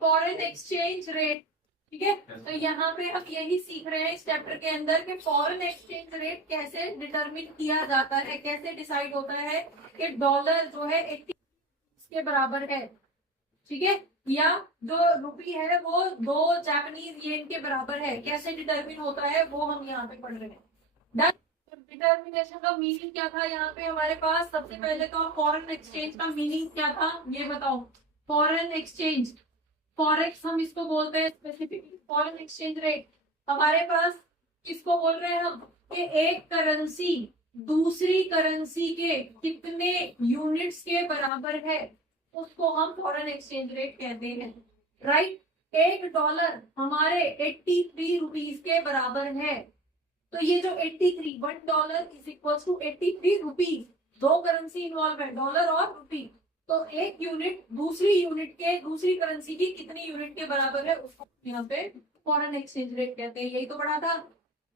Foreign exchange rate. ठीक है, तो यहाँ पे हम यही सीख रहे हैं इस चैप्टर के अंदर कि फॉरेन एक्सचेंज रेट कैसे डिटरमिन किया जाता है, कैसे डिसाइड होता है कि डॉलर जो है 80 के बराबर है, ठीक है, या जो रुपी है वो 2 जापानीज येन के बराबर है, कैसे डिटरमिन होता है वो हम यहाँ पे पढ़ रहे हैं। डन। डिटर्मिनेशन का मीनिंग क्या था यहाँ पे हमारे पास? सबसे पहले तो फॉरेन एक्सचेंज का मीनिंग क्या था ये बताओ। फॉरेन एक्सचेंज, फॉरेक्स हम इसको बोलते हैं, स्पेसिफिकली फॉरेन एक्सचेंज रेट। हमारे पास किसको बोल रहे हैं हम कि एक करेंसी दूसरी करेंसी के कितने यूनिट्स के बराबर है, उसको हम फॉरेन एक्सचेंज रेट कहते हैं, राइट। $1 हमारे 83 रुपीज के बराबर है, तो ये जो 83, $1 is equal to 83 rupees. 2 currency involve है, डॉलर और रुपी, तो एक यूनिट दूसरी यूनिट के दूसरी करेंसी की कितनी यूनिट के बराबर है उसको यहाँ पे फॉरेन एक्सचेंज रेट कहते हैं। यही तो पढ़ा था,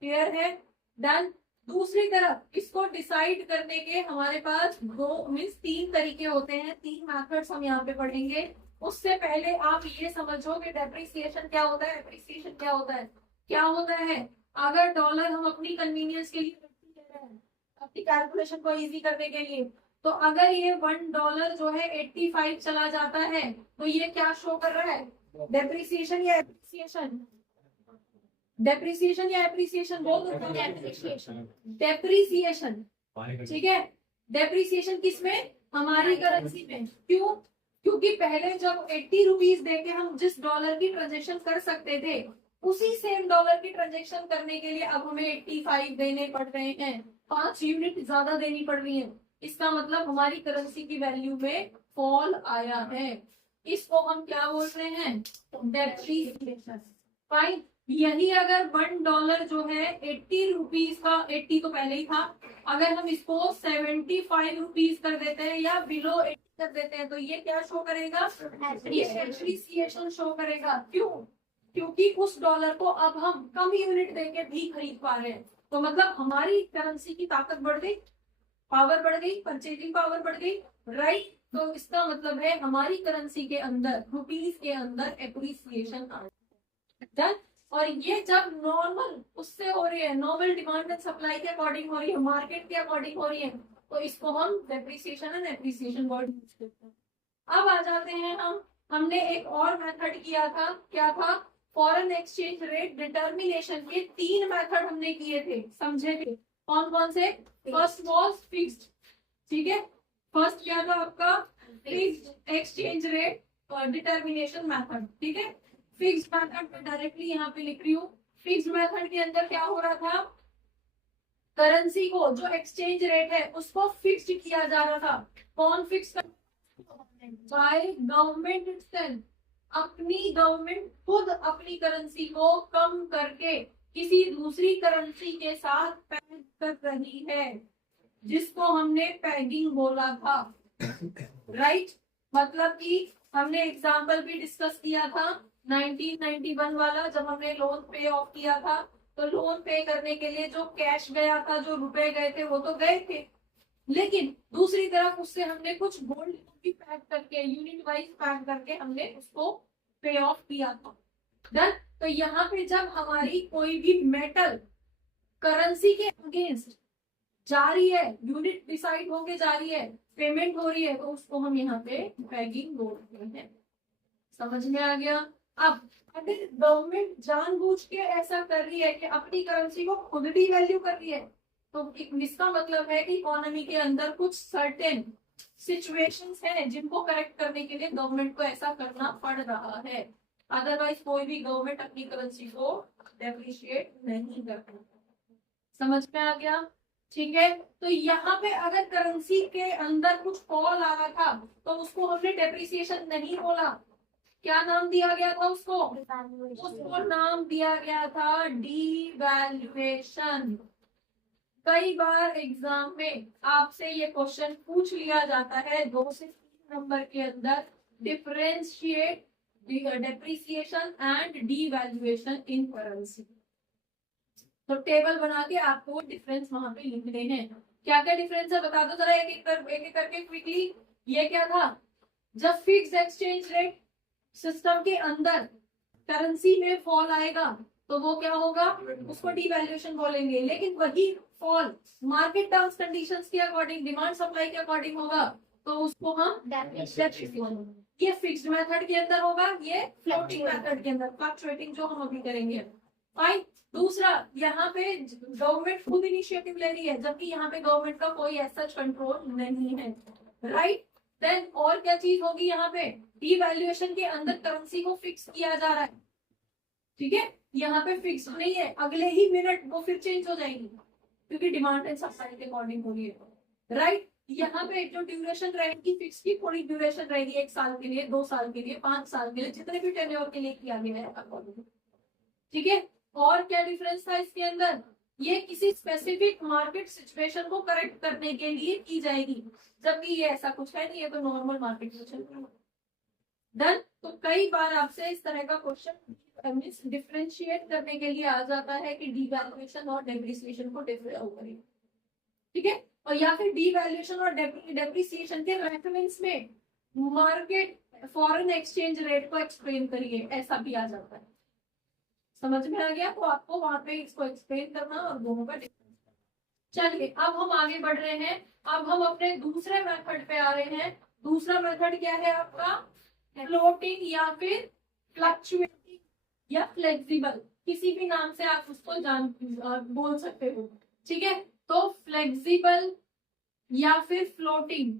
क्लियर है? डन। दूसरी तरफ इसको डिसाइड करने के हमारे पास 3 तरीके होते हैं, 3 मेथड्स हम यहाँ पे पढ़ेंगे। उससे पहले आप ये समझो कि डेप्रिसिएशन क्या होता है, एप्रिसिएशन क्या होता है। क्या होता है, अगर डॉलर हम अपनी कन्वीनियंस के लिए ले रहे हैं, अपनी कैलकुलेशन को इजी करने के लिए, तो अगर ये $1 जो है 85 चला जाता है तो ये क्या शो कर रहा है, डेप्रिसिएशन या एप्रिसिएशन? डेप्रिसिएशन या एप्रिसिएशन बोल दो। डेप्रिसिएशन, डेप्रिसिएशन, ठीक है। डेप्रिसिएशन किसमें? हमारी करेंसी में। क्यों? क्योंकि पहले जब 80 रुपीज देके हम जिस डॉलर की ट्रांजेक्शन कर सकते थे, उसी सेम डॉलर की ट्रांजेक्शन करने के लिए अब हमें 85 देने पड़ रहे हैं, 5 यूनिट ज्यादा देनी पड़ रही है। इसका मतलब हमारी करेंसी की वैल्यू में फॉल आया है, इसको हम क्या बोल रहे हैं, डेप्रिसिएशन। फाइन। यही अगर $1 जो है 80 रुपीज का, 80 तो पहले ही था, अगर हम इसको 75 रुपीज कर देते हैं या बिलो 80 कर देते हैं, तो ये क्या शो करेगा, ये एप्रिसिएशन शो करेगा। क्यों? क्योंकि उस डॉलर को अब हम कम यूनिट देके भी खरीद पा रहे हैं, तो मतलब हमारी करेंसी की ताकत बढ़ गई, पावर बढ़ गई, परचेजिंग पावर बढ़ गई, राइट। तो इसका मतलब है हमारी करेंसी के अंदर, रुपीज के अंदर एप्रिसिएशन आ रहा है। और ये जब नॉर्मल उससे हो रही है, नॉर्मल डिमांड एंड सप्लाई के अकॉर्डिंग हो रही है, मार्केट के अकॉर्डिंग हो रही है, तो इसको हम depreciation and appreciation word use करते हैं। अब आ जाते हैं हमने एक और मेथड किया था, क्या था, फॉरेन एक्सचेंज रेट डिटर्मिनेशन के 3 मेथड हमने किए थे, समझे थे? कौन कौन से? फर्स्ट वॉज फिक्स्ड, ठीक है। फर्स्ट क्या था आपका, fixed exchange rate determination method, ठीक है। फिक्स्ड मेथड में डायरेक्टली यहाँ पे लिख रही हूँ। फिक्स्ड मेथड के अंदर क्या हो रहा था, करेंसी को जो एक्सचेंज रेट है उसको फिक्स्ड किया जा रहा था। कौन फिक्स कर? By government itself. अपनी गवर्नमेंट खुद अपनी करेंसी को कम करके किसी दूसरी करेंसी के साथ पैग कर रही है, जिसको हमने पैगिंग बोला था, राइट। मतलब कि हमने एग्जाम्पल भी डिस्कस किया था 1991 वाला, जब हमने लोन पे ऑफ किया था, तो लोन पे करने के लिए जो कैश गया था, जो रुपए गए थे, वो तो गए थे, लेकिन दूसरी तरफ उससे हमने कुछ गोल्ड भी पैक करके, यूनिट वाइज पैक करके हमने उसको पे ऑफ किया था। डन। तो यहाँ पे जब हमारी कोई भी मेटल करेंसी के अगेंस्ट जा रही है, यूनिट डिसाइड होके जा रही है, पेमेंट हो रही है, तो उसको हम यहाँ पे पैगिंग बोलते हैं। समझ में आ गया? अब अगर गवर्नमेंट जानबूझ के ऐसा कर रही है कि अपनी करेंसी को खुद भी वैल्यू कर रही है, तो इसका मतलब है कि इकोनॉमी के अंदर कुछ सर्टेन सिचुएशंस हैं जिनको करेक्ट करने के लिए गवर्नमेंट को ऐसा करना पड़ रहा है। अदरवाइज कोई भी गवर्नमेंट अपनी करेंसी को डेप्रिशिएट नहीं करती। समझ में आ गया? ठीक है। तो यहाँ पे अगर करेंसी के अंदर कुछ फॉल आ रहा था, तो उसको हमने डेप्रिसिएशन नहीं बोला, क्या नाम दिया गया था उसको? उसको नाम दिया गया था डीवैल्यूएशन। कई बार एग्जाम में आपसे ये क्वेश्चन पूछ लिया जाता है 2 से 3 नंबर के अंदर, differentiate depreciation and devaluation in currency. तो टेबल बना के आपको डिफरेंस वहां पे लिखने हैं। क्या क्या डिफरेंस है बता दो जरा, एक एक करके क्विकली। ये क्या था, जब फिक्स्ड एक्सचेंज रेट सिस्टम के अंदर करेंसी में फॉल आएगा तो वो क्या होगा, उसको डिवैल्यूएशन बोलेंगे। लेकिन वही फॉल मार्केट टर्म्स कंडीशंस के अकॉर्डिंग, डिमांड सप्लाई के अकॉर्डिंग होगा तो उसको हम डेप्रिसिएशन, ये फिक्स्ड मेथड के अंदर होगा, ये फ्लोटिंग मेथड के अंदर, फ्लक्चुएटिंग जो हम अभी करेंगे। फाइन। दूसरा, यहाँ पे गवर्नमेंट खुद इनिशिएटिव ले रही है, जबकि यहाँ पे गवर्नमेंट का कोई ऐसा कंट्रोल नहीं है, राइट। देन और क्या चीज होगी यहाँ पे, डिवैल्यूएशन के अंदर करेंसी को फिक्स किया जा रहा है, ठीक है। यहाँ पे फिक्स नहीं है, अगले ही मिनट वो फिर चेंज हो जाएगी क्योंकि डिमांड एंड सप्लाई के अकॉर्डिंग हो रही है, राइट। यहाँ पे जो ड्यूरेशन रहेगी फिक्स की, थोड़ी ड्यूरेशन रहेगी 1 साल के लिए, 2 साल के लिए, 5 साल के लिए, जितने भी टेन्योर के लिए किया गया है अकॉर्डिंग, ठीक है। और क्या डिफरेंस था इसके अंदर, ये किसी स्पेसिफिक मार्केट सिचुएशन को करेक्ट करने के लिए की जाएगी, जबकि ये ऐसा कुछ है नहीं, ये तो नॉर्मल मार्केट में चल रहा है। डन। तो कई बार आपसे इस तरह का क्वेश्चन डिफरेंशिएट करने के लिए आ जाता है कि डिवैल्यूएशन और डेप्रिसिएशन को डिफरेंशिएट करें, ठीक है। और या फिर डिवैल्यूएशन और डेप्रिसिएशन के रेफरेंस में मार्केट फॉरेन एक्सचेंज रेट को एक्सप्लेन करिए, ऐसा भी आ जाता है। समझ में आ गया? तो आपको वहां पे इसको एक्सप्लेन करना और दोनों का डिफरेंस। चलिए अब हम आगे बढ़ रहे हैं, अब हम अपने दूसरे मेथड पे आ रहे हैं। दूसरा मेथड क्या है आपका, फ्लोटिंग या फिर फ्लक्चुएटिंग या फ्लेक्सिबल, किसी भी नाम से आप उसको बोल सकते हो, ठीक है। तो फ्लेक्सिबल या फिर फ्लोटिंग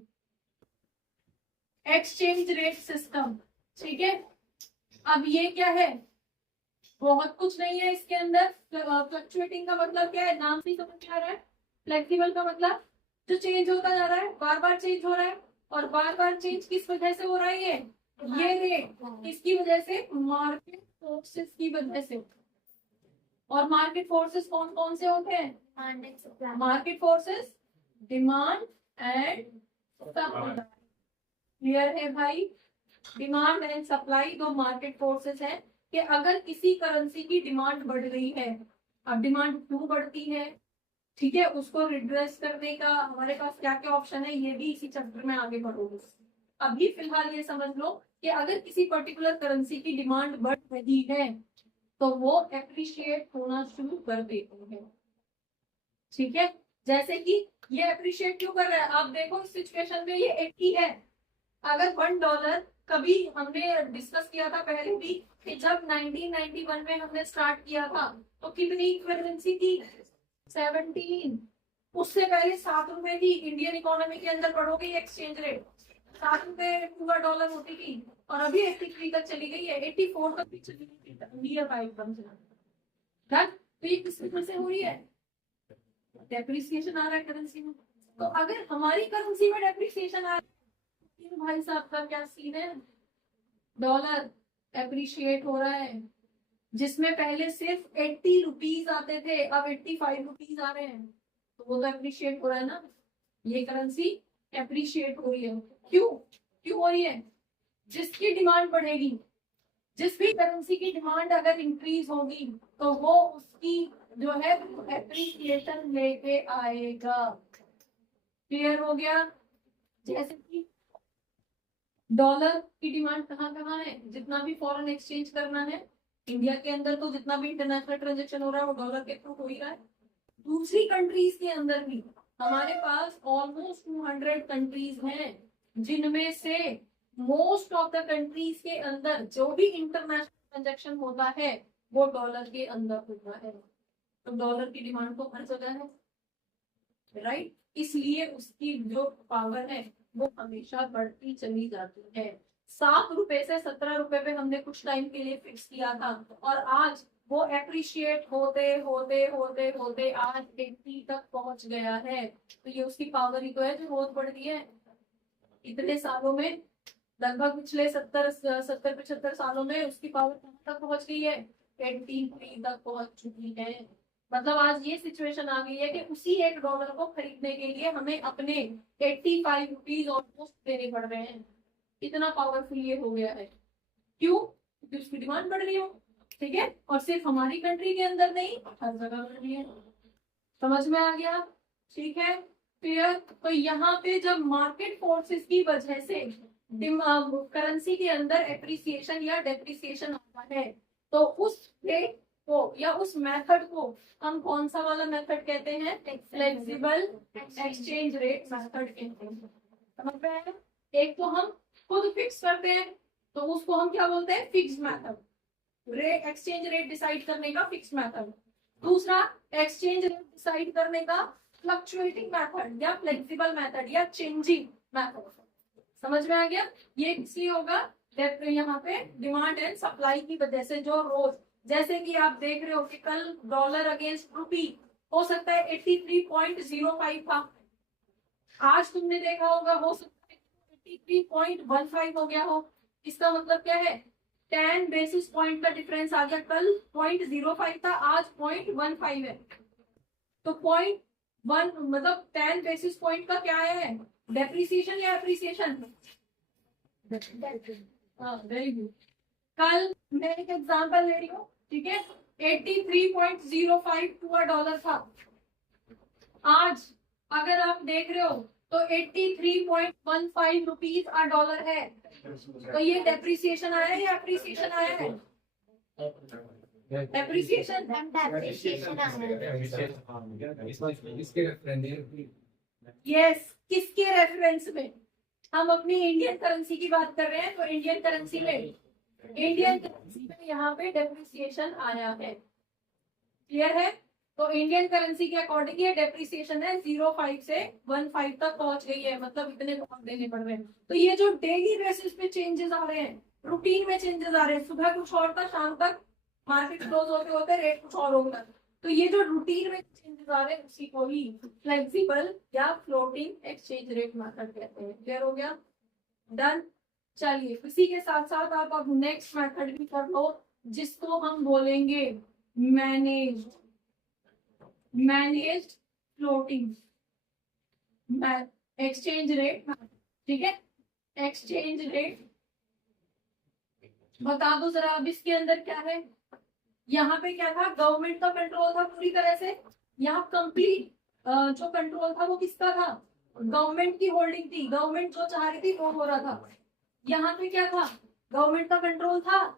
एक्सचेंज रेट सिस्टम, ठीक है। अब ये क्या है, बहुत कुछ नहीं है इसके अंदर। फ्लक्चुएटिंग का मतलब क्या है, नाम से ही समझ में आ रहा है। फ्लेक्सिबल का मतलब जो चेंज होता जा रहा है, बार बार चेंज हो रहा है, और बार बार चेंज किस वजह से हो रहा है, ये रेट किसकी वजह से, मार्केट फोर्सेस की वजह से। और मार्केट फोर्सेस कौन कौन से होते हैं, market forces demand and supply, clear है भाई। डिमांड एंड सप्लाई दो मार्केट फोर्सेस हैं कि अगर किसी करेंसी की डिमांड बढ़ रही है, अब डिमांड क्यों बढ़ती है, ठीक है, उसको रिड्रेस करने का हमारे पास क्या क्या ऑप्शन है, ये भी इसी चैप्टर में आगे बढ़ोगे। अभी फिलहाल ये समझ लो कि अगर किसी पर्टिकुलर करेंसी की डिमांड बढ़ रही है तो वो एप्रिशिएट होना शुरू कर देती है, ठीक है। जैसे कि ये एप्रिशिएट क्यों कर रहा है, आप देखो इस सिचुएशन में ये 80 है। अगर $1, कभी हमने डिस्कस किया था पहले भी कि जब 1991 में हमने स्टार्ट किया था तो कितनी करेंसी थी, 17। उससे पहले 7 रुपए थी। इंडियन इकोनॉमी के अंदर पढ़ोगे एक्सचेंज रेट 7 रुपए पूरा डॉलर होती थी, और अभी 83 तक चली गई है, 84 तक भी चली गई नियर बाय एकदम से। तो ये किस वजह से हो रही है, डेप्रिसिएशन आ रहा है करेंसी में। तो अगर हमारी करेंसी में डेप्रिसिएशन आ रहा है, भाई साहब का क्या सीन है, डॉलर एप्रिशिएट हो रहा है, जिसमें पहले सिर्फ 80 रुपीज आते थे, अब 85 रुपीज आ रहे हैं, तो वो तो एप्रिशिएट हो रहा है ना, ये करेंसी एप्रिशिएट हो रही है। क्यों क्यों हो रही है, जिसकी डिमांड बढ़ेगी, जिस भी करेंसी की डिमांड अगर इंक्रीज होगी तो वो उसकी जो है एप्रिसिएशन लेके आएगा, क्लियर हो गया। जैसे कि डॉलर की डिमांड कहाँ कहाँ है, जितना भी फॉरेन एक्सचेंज करना है इंडिया के अंदर, तो जितना भी इंटरनेशनल ट्रांजैक्शन हो रहा है वो डॉलर के थ्रू हो ही रहा है। दूसरी कंट्रीज के अंदर भी हमारे पास ऑलमोस्ट 200 कंट्रीज हैं, जिनमें से मोस्ट ऑफ द कंट्रीज के अंदर जो भी इंटरनेशनल ट्रांजैक्शन होता है वो डॉलर के अंदर होता है। तो डॉलर की डिमांड तो हर जगह है, राइट। इसलिए उसकी जो पावर है वो हमेशा बढ़ती चली जाती है। 7 रुपए से 17 रुपए पे हमने कुछ टाइम के लिए फिक्स किया था, और आज वो एप्रिशिएट होते होते होते होते आज 80 तक पहुंच गया है। तो ये उसकी पावर ही तो है जो बहुत बढ़ गई है इतने सालों में। लगभग पिछले 70-75 सालों में उसकी पावर कहाँ तक पहुंच गई है, 83 तक पहुंच चुकी है। मतलब आज ये सिचुएशन आ गई है कि उसी $1 को खरीदने के लिए हमें अपने 85 रुपीज ऑलमोस्ट देने पड़ रहे हैं। इतना पावरफुल ये हो गया है। क्यों, क्योंकि उसकी डिमांड बढ़ रही हो, ठीक है। और सिर्फ हमारी कंट्री के अंदर नहीं, हर जगह बढ़ रही है। समझ में आ गया, ठीक है, क्लियर। तो यहाँ पे जब मार्केट फोर्सेस की वजह से करेंसी के अंदर एप्रिसिएशन या डेप्रिसिएशन आता है, तो उस रेट को या उस मेथड को हम कौन सा वाला मेथड कहते हैं? फ्लेक्सिबल एक्सचेंज रेट मेथड कहते हैं। समझ में आया? एक तो हम खुद फिक्स करते हैं, तो उसको हम क्या बोलते हैं? Fix method, rate exchange rate decide करने का फिक्स मेथड। दूसरा, एक्सचेंज रेट डिसाइड करने का फ्लक्चुएटिंग मेथड या फ्लेक्सिबल मेथड या चेंजिंग मेथड। समझ में आ गया? ये इसलिए होगा यहाँ पे डिमांड एंड सप्लाई की वजह से, जो रोज जैसे कि आप देख रहे हो कि कल डॉलर अगेंस्ट रुपी हो सकता है 83.05 था, आज तुमने देखा होगा हो सकता है 83.15 हो गया हो। इसका मतलब क्या है? 10 बेसिस पॉइंट का डिफरेंस आ गया। कल 0.05 था, आज 0.15 है। तो 0.1 मतलब 10 बेसिस पॉइंट का क्या है? डेप्रिसिएशन या एप्रिसिएशन? Very good. कल मैं एक एग्जांपल ले रही हूँ, ठीक है, 83.05 टू $1 था। आज अगर आप देख रहे हो तो 83.15 रुपीज $1 है। तो ये डेप्रिसिएशन आया है या एप्रिसिएशन आया है? एप्रिसिएशन। यस, किसके रेफरेंस में? हम अपनी इंडियन करेंसी की बात कर रहे हैं, तो इंडियन करेंसी में यहाँ पे डेप्रिसिएशन आया है। क्लियर है? तो इंडियन करेंसी के अकॉर्डिंग ये डेप्रिसिएशन है 0.5 से 1.5 तक पहुंच गई है, मतलब इतने लोग देने पड़ रहे हैं। तो ये जो डेली बेसिस पे चेंजेस आ रहे हैं, रूटीन में चेंजेस आ रहे हैं, सुबह कुछ और था, शाम तक मार्केट क्लोज होते होते रेट कुछ और होगा, तो ये जो रूटीन में चेंजेस आ रहे हैं उसी को ही फ्लेक्सिबल या फ्लोटिंग एक्सचेंज रेट मेथड कहते हैं। क्लियर हो गया? डन। चलिए, इसी के साथ साथ आप अब नेक्स्ट मेथड भी कर लो, जिसको हम बोलेंगे मैनेज्ड फ्लोटिंग एक्सचेंज रेट। ठीक है, एक्सचेंज रेट बता दो जरा अब इसके अंदर क्या है। यहाँ पे क्या था? गवर्नमेंट का कंट्रोल था पूरी तरह से। यहाँ कंप्लीट जो कंट्रोल था वो किसका था? गवर्नमेंट की होल्डिंग थी, गवर्नमेंट जो चाह रही थी वो हो रहा था। यहाँ पे क्या था? गवर्नमेंट का कंट्रोल था?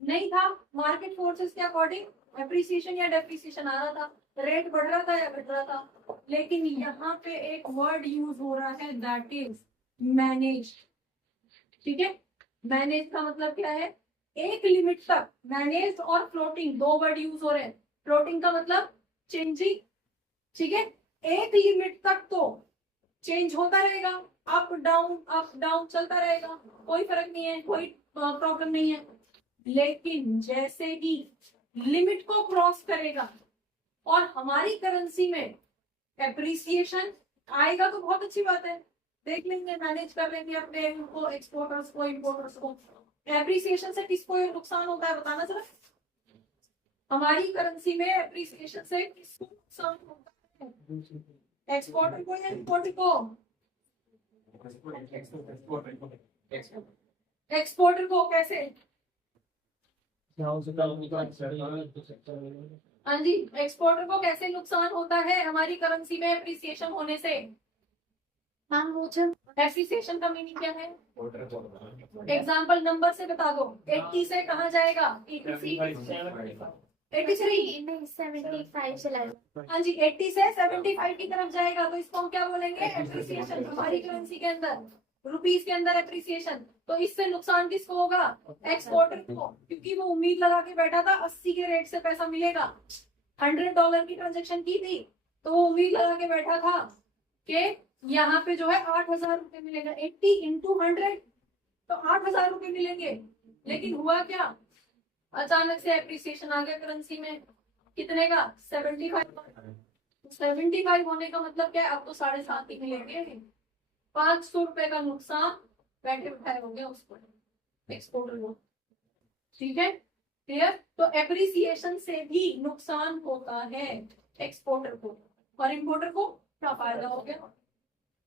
नहीं था। मार्केट फोर्सेस के अकॉर्डिंग एप्रिसिएशन या डेप्रिसिएशन आ रहा था, रेट बढ़ रहा था या घट रहा था। लेकिन यहाँ पे एक वर्ड यूज हो रहा है, दैट इज मैनेज। ठीक है, मैनेज का मतलब क्या है? एक लिमिट तक। मैनेज और फ्लोटिंग दो वर्ड यूज हो रहे हैं। फ्लोटिंग का मतलब चेंजिंग, ठीक है, एक लिमिट तक तो चेंज होता रहेगा, अप डाउन चलता रहेगा, कोई फर्क नहीं है, कोई प्रॉब्लम नहीं है। लेकिन जैसे ही लिमिट को क्रॉस करेगा और हमारी करेंसी में एप्रिसिएशन आएगा तो बहुत अच्छी बात है, देख लेंगे, मैनेज कर लेंगे अपने उनको, एक्सपोर्टर्स को, इंपोर्टर्स को। एप्रिसिएशन से किसको नुकसान होता है बताना जरा। हमारी करेंसी में एप्रिसिएशन से किसको नुकसान होता है? एक्सपोर्टर को या इंपोर्टर को? एक्सपोर्टर को। कैसे? हाँ जी, एक्सपोर्टर को कैसे नुकसान होता है हमारी करेंसी में एप्रिसिएशन होने से? एप्रिसिएशन का मीनिंग क्या है? एग्जाम्पल नंबर से बता दो। 80 से कहाँ जाएगा? 75 चला। हाँ जी, 80 से 75 की तरफ जाएगा, तो इसको हम क्या बोलेंगे? एप्रिसिएशन। हमारी करेंसी के अंदर, रुपीस के अंदर एप्रिसिएशन। तो इससे नुकसान किसको होगा? एक्सपोर्टर को, क्योंकि वो उम्मीद लगा के बैठा था 80 के रेट से पैसा मिलेगा। $100 की ट्रांजेक्शन की थी, तो वो उम्मीद लगा के बैठा था कि यहाँ पे जो है 8,000 रुपए मिलेगा। 80 into 100 तो 8,000 रुपए मिलेंगे। लेकिन हुआ क्या? अचानक से एप्रिसिएशन आ गया करेंसी में। कितने का? 75 होने का मतलब क्या है? अब तो 7.5 ही मिलेंगे। 500 रुपए का नुकसान बैठे बैठाए हो गया उसको, एक्सपोर्टर को। ठीक है, क्लियर? तो एप्रिसिएशन से भी नुकसान होता है एक्सपोर्टर को, और इंपोर्टर को क्या फायदा हो गया?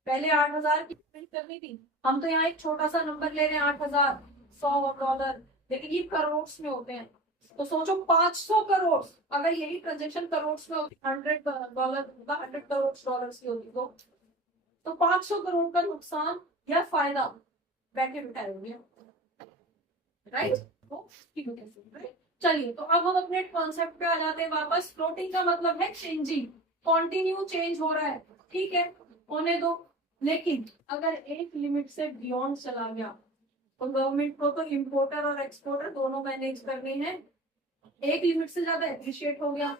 पहले 8,000 की पेमेंट करनी थी, हम तो यहाँ एक छोटा सा नंबर ले रहे हैं, 8,000, $100, लेकिन ये करोड़ में होते हैं। तो सोचो 500 करोड़, अगर यही ट्रांजेक्शन करोड़ में होती, $100 100 करोड़ डॉलर की होती, तो 500 करोड़ का नुकसान या फायदा बैठे बिठाए होंगे, राइट। चलिए, तो अब हम अपने कॉन्सेप्ट पे आ जाते हैं वापस। फ्लोटिंग का मतलब है चेंजिंग, कॉन्टिन्यू चेंज हो रहा है, ठीक है, होने दो। लेकिन अगर एक लिमिट से बियॉन्ड चला गया तो गवर्नमेंट को तो इम्पोर्टर और एक्सपोर्टर दोनों मैनेज करने हैं। एक लिमिट से ज्यादा एप्रिशिएट हो गया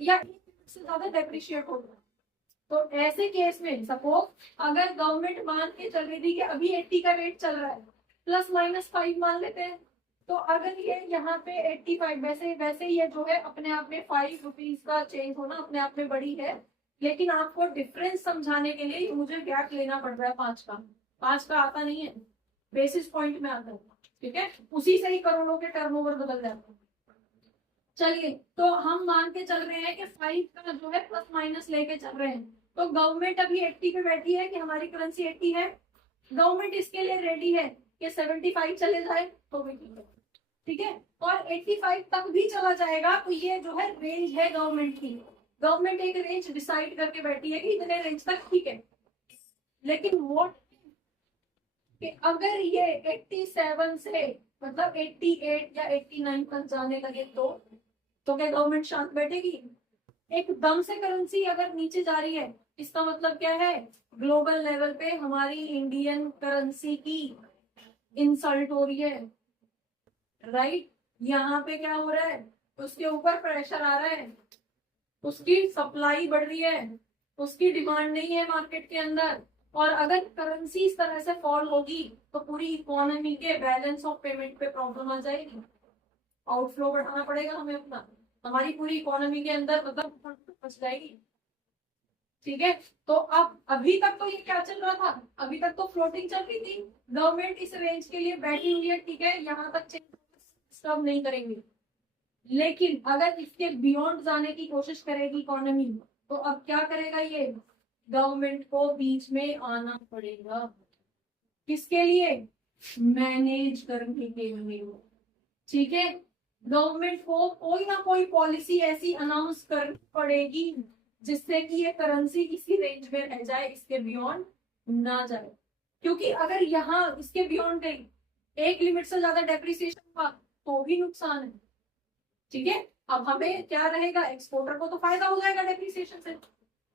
या एक लिमिट से ज्यादा डेप्रिशिएट हो गया, तो ऐसे केस में सपोज अगर गवर्नमेंट मान के चल रही थी कि अभी 80 का रेट चल रहा है, +-5 मान लेते हैं, तो अगर ये यहाँ पे 85, वैसे वैसे ये जो है अपने आप में 5 रुपीज का चेंज होना अपने आप में बड़ी है, लेकिन आपको डिफरेंस समझाने के लिए मुझे गैप लेना पड़ रहा है 5 का आता नहीं है, बेसिस पॉइंट में आता है, ठीक है, उसी से ही करोड़ों के टर्नओवर बदल जाते हैं। चलिए, तो हम मान के चल रहे हैं कि 5 का जो है प्लस माइनस लेके चल रहे हैं, तो गवर्नमेंट अभी 80 पे बैठी है कि हमारी करेंसी 80 है, गवर्नमेंट इसके लिए रेडी है कि 75 चले जाए तो भी ठीक है, ठीक है, और 85 तक भी चला जाएगा तो ये जो है रेंज है गवर्नमेंट की, गवर्नमेंट एक रेंज डिसाइड करके बैठी है कि इतने रेंज तक ठीक है। लेकिन व्हाट कि अगर ये 87 से मतलब 88 या 89 तक जाने लगे तो क्या गवर्नमेंट शांत बैठेगी? एकदम से करेंसी अगर नीचे जा रही है, इसका मतलब क्या है, ग्लोबल लेवल पे हमारी इंडियन करेंसी की इंसल्ट हो रही है, राइट। यहाँ पे क्या हो रहा है, उसके ऊपर प्रेशर आ रहा है, उसकी सप्लाई बढ़ रही है, उसकी डिमांड नहीं है मार्केट के अंदर, और अगर करेंसी इस तरह से फॉल होगी तो पूरी इकोनॉमी के बैलेंस ऑफ पेमेंट पे प्रॉब्लम आ जाएगी, आउटफ्लो बढ़ाना पड़ेगा हमें अपना, हमारी पूरी इकोनॉमी के अंदर मतलब फंस जाएगी, ठीक है। तो अब अभी तक तो ये क्या चल रहा था, अभी तक तो फ्लोटिंग चल रही थी, गवर्नमेंट इस रेंज के लिए बैठी हुई है, ठीक है, यहाँ तक स्टॉप नहीं करेंगे, लेकिन अगर इसके बियॉन्ड जाने की कोशिश करेगी इकोनॉमी तो अब क्या करेगा ये, गवर्नमेंट को बीच में आना पड़ेगा, किसके लिए, मैनेज करने के लिए, ठीक है, गवर्नमेंट को कोई ना कोई पॉलिसी ऐसी अनाउंस करनी पड़ेगी जिससे कि ये करेंसी इसी रेंज में रह जाए, इसके बियॉन्ड ना जाए, क्योंकि अगर यहाँ इसके बियॉन्ड गई, एक लिमिट से ज्यादा डेप्रिसिएशन हुआ तो भी नुकसान है, ठीक है। अब हमें क्या रहेगा, एक्सपोर्टर को तो फायदा हो जाएगा डेप्रिसिएशन से,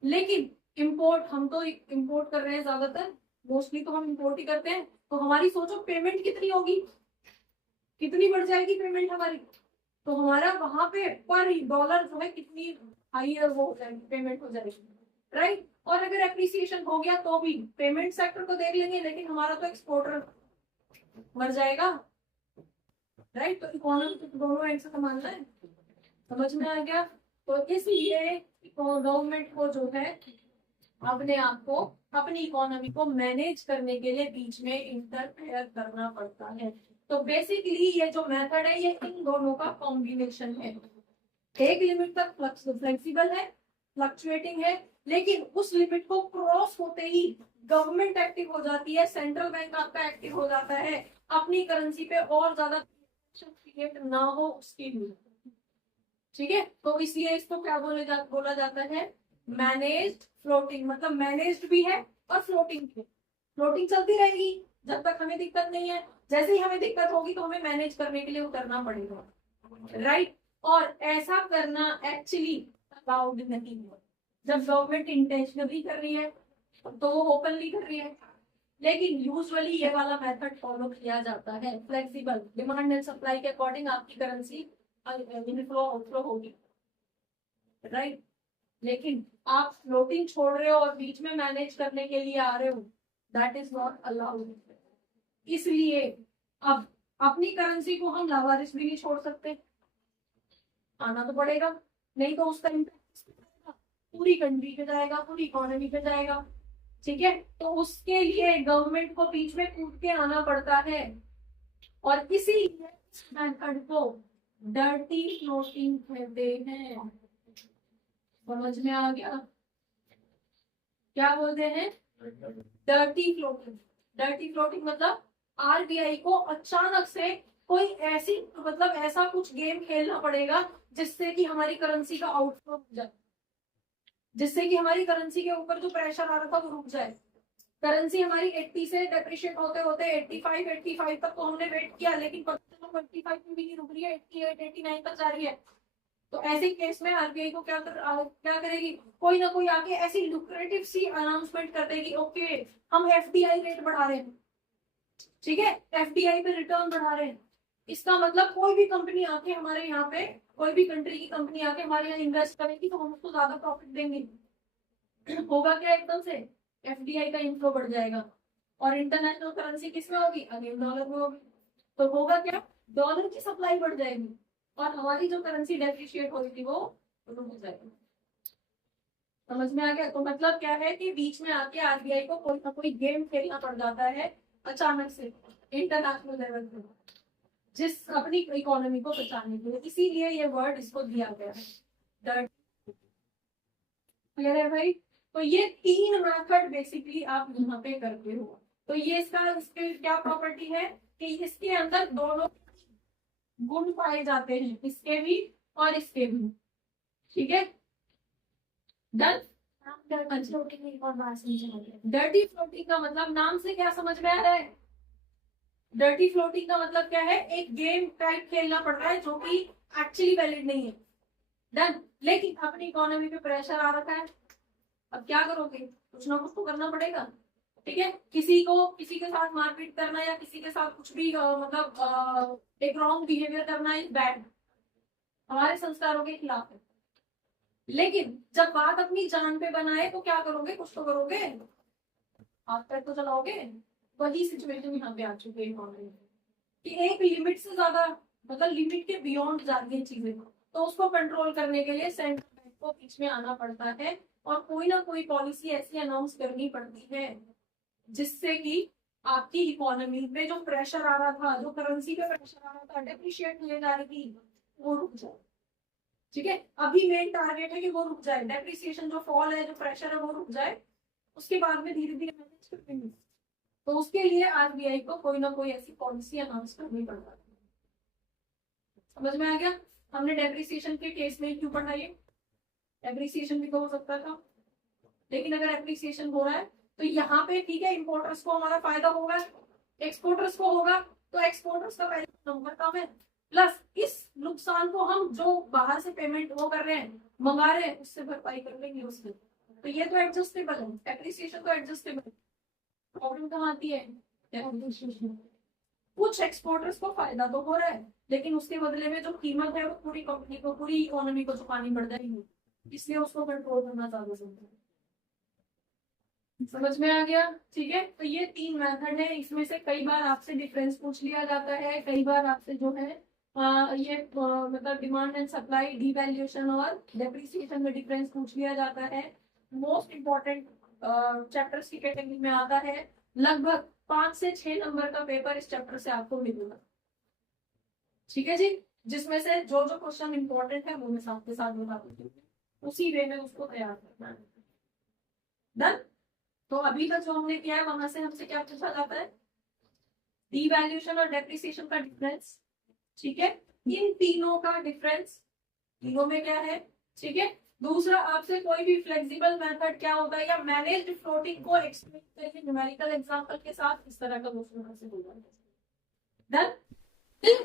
लेकिन इंपोर्ट, हम तो इंपोर्ट कर रहे हैं ज्यादातर, मोस्टली तो हम इंपोर्ट ही करते हैं, तो हमारी सोचो पेमेंट कितनी होगी, कितनी बढ़ जाएगी पेमेंट हमारी, तो हमारा वहां पे पर डॉलर जो है कितनी हाईयर वो हो जाएगी, पेमेंट हो जाएगी, राइट। और अगर एप्रिसिएशन हो गया तो भी पेमेंट सेक्टर को देख लेंगे, लेकिन हमारा तो एक्सपोर्टर मर जाएगा, राइट। तो इकोनॉमी दोनों एंड से संभालना है, समझ में आ गया। तो इसलिए गवर्नमेंट को जो है अपने आप को, अपनी इकोनॉमी को मैनेज करने के लिए बीच में इंटरफेयर करना पड़ता है। तो बेसिकली ये जो मेथड है ये इन दोनों का कॉम्बिनेशन है, एक लिमिट तक फ्लेक्सिबल है, फ्लक्चुएटिंग है, लेकिन उस लिमिट को क्रॉस होते ही गवर्नमेंट एक्टिव हो जाती है, सेंट्रल बैंक आपका एक्टिव हो जाता है अपनी करेंसी पे और ज्यादा क्रिएट ना हो उसके लिए, ठीक है। तो इसलिए इसको क्या बोला जाता है, मैनेज्ड फ्लोटिंग, मतलब मैनेज्ड भी है और फ्लोटिंग भी है, फ्लोटिंग चलती रहेगी जब तक हमें दिक्कत नहीं है, जैसे ही हमें दिक्कत होगी तो हमें मैनेज करने के लिए उतरना पड़ेगा, राइट। और ऐसा करना एक्चुअली अलाउड नहीं है, जब गवर्नमेंट इंटेंशनली कर रही है तो वो ओपनली कर रही है, लेकिन यूजुअली ये वाला मेथड फॉलो किया जाता है, फ्लेक्सिबल, डिमांड एंड सप्लाई के अकॉर्डिंग आपकी करेंसी इनफ्लो आउटफ्लो होगी, राइट। लेकिन आप फ्लोटिंग छोड़ रहे हो और बीच में मैनेज करने के लिए आ रहे हो, दैट इज नॉट अलाउड। इसलिए अब अपनी करेंसी को हम लावारिस भी नहीं छोड़ सकते, आना तो पड़ेगा, नहीं तो उसका इम्पैक्ट पूरी कंट्री पे जाएगा, पूरी इकोनॉमी पे जाएगा, ठीक है। तो उसके लिए गवर्नमेंट को बीच में कूद के आना पड़ता है, और इसीलिए मेथड को डर्टी फ्लोटिंग कहते हैं, समझ में आ गया, क्या बोलते हैं, डर्टी फ्लोटिंग। डर्टी फ्लोटिंग मतलब आरबीआई को अचानक से कोई ऐसी मतलब ऐसा कुछ गेम खेलना पड़ेगा जिससे कि हमारी करेंसी का आउटफ्लो हो जाए, जिससे कि हमारी करेंसी के ऊपर जो प्रेशर आ रहा था वो रुक जाए, करेंसी हमारी 80 से डेप्रिशिएट होते होते 85 तक तो हमने वेट किया, लेकिन 85 में भी नहीं रुक रही है, 88 89 तक जा रही है। तो ऐसे केस में आरबीआई को क्या करेगी, कोई ना कोई आके ऐसी लुक्रेटिव सी अनाउंसमेंट कर देगी, ओके हम एफडीआई रेट बढ़ा रहे हैं, ठीक है, एफडीआई पे रिटर्न बढ़ा रहे हैं। इसका मतलब कोई भी कंपनी आके हमारे यहाँ पे, कोई भी कंट्री की कंपनी आके हमारे यहाँ इन्वेस्ट करेगी तो हम उसको ज्यादा प्रॉफिट देंगे। होगा क्या, एकदम से एफडीआई का इन्फ्लो बढ़ जाएगा, और इंटरनेशनल करेंसी किसमें होगी, अगेन डॉलर में होगी। तो होगा क्या, डॉलर की सप्लाई बढ़ जाएगी और हमारी जो करेंसी डेप्रिशिएट हो रही थी वो रुक जाएगी। समझ में आ गया। तो मतलब क्या है कि बीच में आके आरबीआई को कोई ना कोई गेम खेलना पड़ जाता है अचानक से इंटरनेशनल लेवल पे, जिस अपनी इकोनॉमी को बचाने के लिए, इसीलिए ये वर्ड इसको दिया गया है। क्लियर है भाई। तो ये 3 मेथड बेसिकली आप यहाँ पे करते हो। तो ये इसके क्या प्रॉपर्टी है कि इसके अंदर दोनों गुण पाए जाते हैं, इसके भी और इसके भी, ठीक है। डन। डर्टी फ्लोटिंग का मतलब नाम से क्या समझ में आ रहा है, डर्टी फ्लोटिंग का मतलब क्या है, एक गेम टाइप खेलना पड़ रहा है जो कि एक्चुअली वैलिड नहीं है। डन। लेकिन अपनी इकोनॉमी पे प्रेशर आ रखा है, अब क्या करोगे, कुछ ना कुछ तो करना पड़ेगा, ठीक है। किसी के साथ मारपीट करना या किसी के साथ कुछ भी मतलब एक रॉन्ग बिहेवियर करना इज बैड, हमारे संस्कारों के खिलाफ है। लेकिन जब बात अपनी जान पे बनाए तो क्या करोगे, कुछ तो करोगे, हाथ पैर तो चलाओगे। वही सिचुएशन यहाँ पे आ चुकी है इकोनॉमी कि एक लिमिट से ज्यादा, मतलब लिमिट के बियॉन्ड जा रही है चीजें, तो उसको कंट्रोल करने के लिए सेंट्रल बैंक को बीच में आना पड़ता है और कोई ना कोई पॉलिसी ऐसी अनाउंस करनी पड़ती है जिससे कि आपकी इकोनॉमी पे जो प्रेशर आ रहा था, जो करेंसी पे प्रेशर आ रहा था, डेप्रिशिएट होने जा रही थी, वो रुक जाए, ठीक है। अभी मेन टारगेट है कि वो रुक जाए, डेप्रिसिएशन जो फॉल है, जो प्रेशर है वो रुक जाए, उसके बाद में धीरे धीरे मैनेज कर देंगे। तो उसके लिए आरबीआई को कोई ना कोई ऐसी पॉलिसी अनाउंस करनी पड़ता है। समझ में आ गया। हमने डेप्रिसिएशन के केस में क्यों पढ़ा ये, डेप्रिसिएशन भी तो हो सकता था, लेकिन अगर एप्रिसिएशन हो रहा है तो यहाँ पे ठीक है, इंपोर्टर्स को हमारा फायदा होगा, एक्सपोर्टर्स को होगा, तो एक्सपोर्टर्स का पहले नंबर कम है, प्लस इस नुकसान को हम जो बाहर से पेमेंट वो कर रहे हैं, मंगा रहे हैं, उससे भरपाई कर लेंगे उससे। तो ये तो एडजस्टेबल है, एप्रिसिएशन तो एडजस्टेबल है। प्रॉब्लम कहाँ आती है, कुछ एक्सपोर्टर्स को फायदा तो हो रहा है, लेकिन उसके बदले में जो कीमत है वो पूरी कंपनी को, पूरी इकोनॉमी को चुकानी पड़ जाएगी, इसलिए उसको कंट्रोल करना ज्यादा जरूरी है। समझ में आ गया, ठीक है। तो ये 3 मेथड है, इसमें से कई बार आपसे डिफरेंस पूछ लिया जाता है, कई बार आपसे जो है ये मतलब डिमांड एंड सप्लाई, डिवैल्यूएशन और डेप्रिसिएशन में डिफरेंस पूछ लिया जाता है। मोस्ट इम्पोर्टेंट चैप्टर्स की कैटेगरी में आता है। लगभग 5 से 6 नंबर का पेपर इस चैप्टर से आपको मिलेगा, ठीक है जी। जिसमें से जो जो क्वेश्चन इंपॉर्टेंट है वो मैं साथ के साथ बता दूंगी, उसी वे में उसको तैयार करना है। डन। तो अभी तक जो हमने किया है वहां से हमसे क्या पूछा जाता है, डिवैल्यूएशन और डेप्रिसिएशन का डिफरेंस, ठीक है। इन तीनों का डिफरेंस तीनों में क्या है, ठीक है। दूसरा, आपसे कोई भी फ्लेक्सिबल मेथड क्या होगा या मैनेज्ड फ्लोटिंग को एक्सप्लेन करिए न्यूमेरिकल एग्जांपल के साथ, इस तरह का क्वेश्चन से होगा। डन।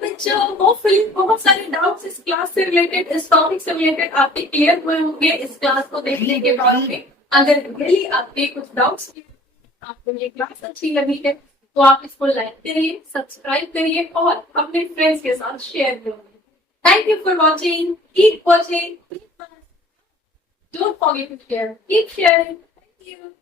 बच्चों, होपफुली बहुत सारे डाउट्स इस क्लास से रिलेटेड, इस टॉपिक से रिलेटेड आपके क्लियर हुए होंगे इस क्लास को देखने के बाद में। अगर रियली आपके कुछ डाउट्स, आपको ये क्लास अच्छी लगी है तो आप इसको लाइक करिए, सब्सक्राइब करिए और अपने फ्रेंड्स के साथ शेयर करिए। Thank you for watching. Keep watching. Don't forget to share. Keep sharing. Thank you.